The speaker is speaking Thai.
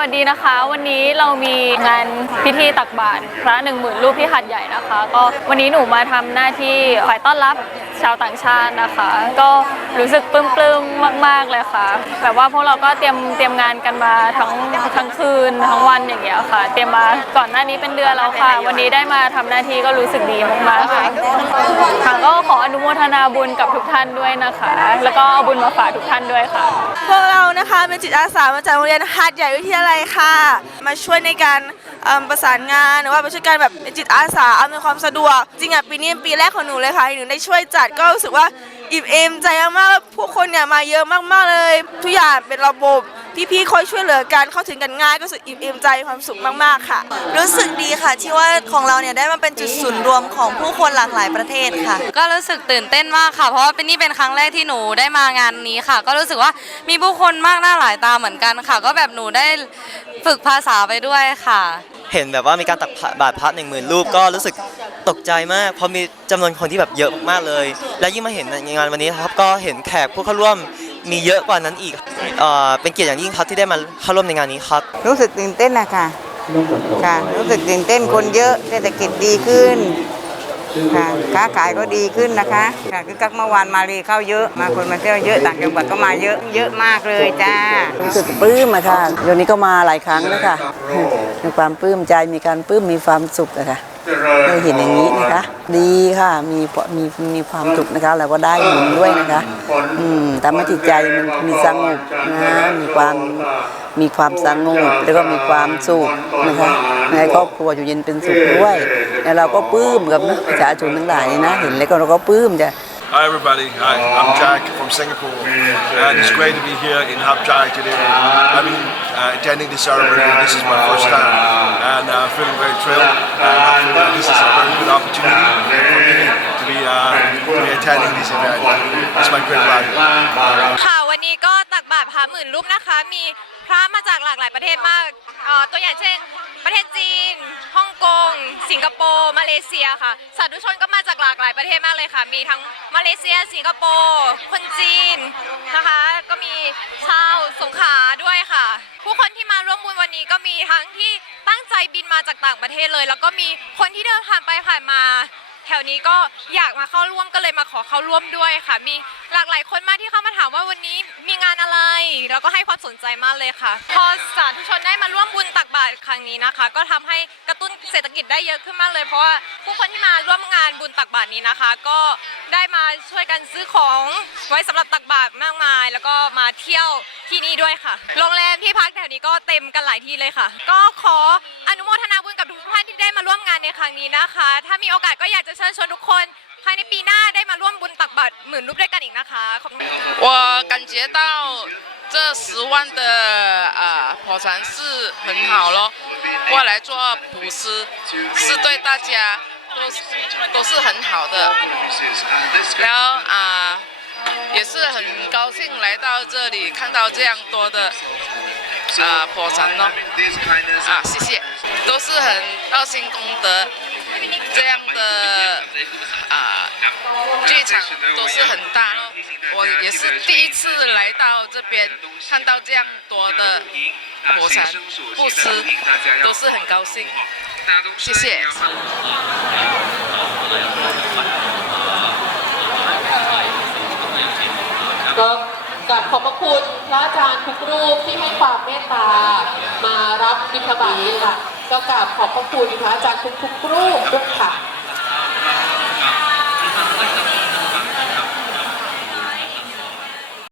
วัสดีนะคะ วันนี้เรามีงานพิธีตักบาตรพระหนึ่งหมื่นรูปที่หัดใหญ่นะคะ ก็วันนี้หนูมาทำหน้าที่ฝ่ายต้อนรับ ชาวต่างชาตินะคะ ก็รู้สึกปลื้มๆมาก ๆเลยค่ะ แบบว่าพวกเราก็เตรียมเตรียมงานกันมาทั้งทั้งคืนทั้งวันอย่างเงี้ยค่ะ เตรียมมาก่อนหน้านี้เป็นเดือนแล้วค่ะ วันนี้ได้มาทำหน้าที่ก็รู้สึกดีมากๆค่ะค่ะก็ขออนุโมทนาบุญกับทุกท่านด้วยนะคะ แล้วก็เอาบุญมาฝากทุกท่านด้วยค่ะ พวกเรานะคะเป็นจิตอาสามาจากโรงเรียนหาดใหญ่วิทยาลัยค่ะ มาช่วยในการประสานงานหรือว่ามาช่วยกันแบบจิตอาสาอำนวยความสะดวก จริงอะปีนี้เป็นปีแรกของหนูเลยค่ะหนูได้ช่วยจัดก็รู้สึกว่าอิ่มเอมใจมากๆแล้วผู้คนเนี่ยมาเยอะมากๆเลย ทุกอย่างเป็นระบบพี่ๆคอยช่วยเหลือกันเข้าถึงกันง่ายก็รู้สึกอิ่มเอมใจมีความสุขมากๆค่ะ รู้สึกดีค่ะที่ว่าของเราเนี่ยได้มาเป็นจุดศูนย์รวมของผู้คนหลากหลายประเทศค่ะ ก็รู้สึกตื่นเต้นมากค่ะ เพราะว่าเป็นนี่เป็นครั้งแรกที่หนูได้มางานนี้ค่ะ ก็รู้สึกว่ามีผู้คนมากหน้าหลายตาเหมือนกันค่ะ ก็แบบหนูได้ฝึกภาษาไปด้วยค่ะ เห็นแบบว่ามีการตักบาตรพระหนึ่งหมื่นรูปก็รู้สึกตกใจมากเพราะมีจำนวนคนที่แบบเยอะมากๆเลย และยิ่งมาเห็นในงานวันนี้นะครับก็เห็นแขกผู้เข้าร่วมมีเยอะกว่านั้นอีกเอ่อเป็นเกียรติอย่างยิ่งครับที่ได้มาเข้าร่วมในงานนี้ครับ รู้สึกตื่นเต้นนะคะค่ะ รู้สึกตื่นเต้นคนเยอะเศรษฐกิจดีขึ้น ค่ะค้าขายก็ดีขึ้นนะคะค่ะคือกักเมื่อวานมาเลยเข้าเยอะมาคนมาเที่ยวเยอะต่างจังหวัดก็มาเยอะเยอะมากเลยจ้ารู้สึกปลื้มอะค่ะเดี๋ยวนี้ก็มาหลายครั้งแล้วค่ะมีความปลื้มใจมีการปลื้มมีความสุขอะค่ะได้เห็นอย่างนี้นะคะ ดีค่ะมีมีมีความสุขนะคะแล้วก็ได้บุญด้วยนะคะ อืมทำให้จิตใจมันมีสงบนะมีความ มีความสงบแล้วก็มีความสุขนะคะในครอบครัวอยู่เย็นเป็นสุขด้วยแล้วเราก็ปลื้มกับนะประชาชนทั้งหลายนะเห็นแล้วก็เราก็ปลื้มจ้ะ Hi everybody, Hi, I'm Jack from Singapore and it's great to be here in Hap Jai today. I've been uh, attending this ceremony and this is my first time and uh, feeling very thrilled and I feel that this is a very good opportunity for me to be, uh, to be attending this event. It's my great pleasure. ค่ะวันนี้ก็ตัก บาตรพระหมื่นรูปนะคะ มีพระมาจากหลากหลายประเทศมากเอ่อตัวอย่างเช่น ประเทศจีนฮ่องกง สิงคโปร์มาเลเซียค่ะสาธุชนก็มาจากหลากหลายประเทศมากเลยค่ะ มีทั้งมาเลเซีย สิงคโปร์คนจีนนะคะ ก็มีชาวสงขลาด้วยค่ะ ผู้คนที่มาร่วมบุญวันนี้ก็มีทั้งที่ตั้งใจบินมาจากต่างประเทศเลย แล้วก็มีคนที่เดินผ่านไปผ่านมา แถวนี้ก็อยากมาเข้าร่วมก็เลยมาขอเข้าร่วมด้วยค่ะ มีหลากหลายคนมากที่เข้ามาถามว่าวันนี้มีงานอะไร แล้วก็ให้ความสนใจมากเลยค่ะ พอสาธุชนได้มาร่วมบุญตักบาตรครั้งนี้นะคะ ก็ทำให้กระตุ้นเศรษฐกิจได้เยอะขึ้นมากเลยเพราะว่าผู้คนที่มาร่วมงานบุญตักบาตรนี้นะคะ ก็ได้มาช่วยกันซื้อของไว้สำหรับตักบาตรมากมาย แล้วก็มาเที่ยวที่นี่ด้วยค่ะ โรงแรมที่พักแถวนี้ก็เต็มกันหลายที่เลยค่ะ ก็ขออนุโมทนา ทุกท่านที่ได้มาร่วมงานในครั้งนี้นะคะ ถ้ามีโอกาสก็อยากจะเชิญชวนทุกคนภายในปีหน้าได้มาร่วมบุญตักบาตรหมื่นรูปด้วยกันอีกนะคะขอบคุณค่ะ 我感觉到这十万的啊、呃、跑船是很好咯，过来做布施是对大家都是都是很好的，然后啊、也是很高兴来到这里看到这样多的啊、破船咯，啊谢谢，都是 很道心功德，这样的啊、剧场都是很大咯。我也是第一次来到这边，看到这样多的火山布施，都是很高兴。谢谢。 ก็กราบขอบพระคุณพระอาจารย์ทุกรูปที่ให้ความเมตตามารับบิณฑบาตนี้ค่ะ ก็กราบขอบพระคุณพระอาจารย์ทุกๆรูปด้วยค่ะ